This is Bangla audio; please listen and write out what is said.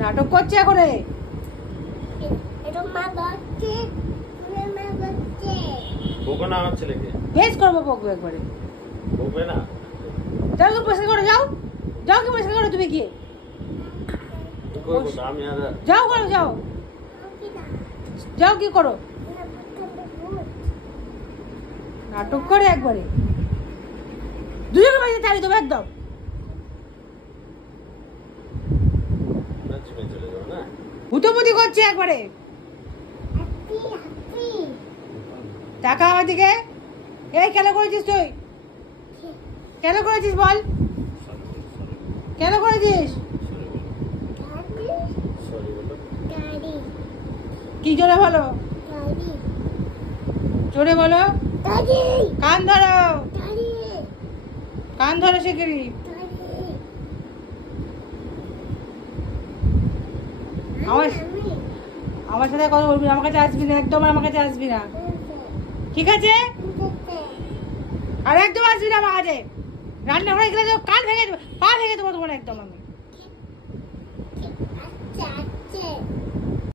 নাটক করছে এখন বেশ করবো বকবো একবারে যাও তো পয়সা করো যাও যাও কি পয়সা করো তুমি গিয়ে যাও করো যাও যাও কি করো নাটক করে একবারে দুজনের মাঝে তাড়ি দেবো একদম ভূতপতি করছে একবারে টাকা আমার দিকে এই কেন করেছিস তুই কেন করেছিস বল কেন করেছিস কি জোরে বলো জোরে বলো কান ধরো কান ধরো শিগগিরি আমার সাথে কথা বলবি আমার কাছে আসবি না একদম আমার কাছে আসবি না ঠিক আছে আর একদম আসবি না আমার কাছে রান্নাঘরে গেলে তো কান ভেঙে দেবো পা ভেঙে দেবো তোমার একদম আমি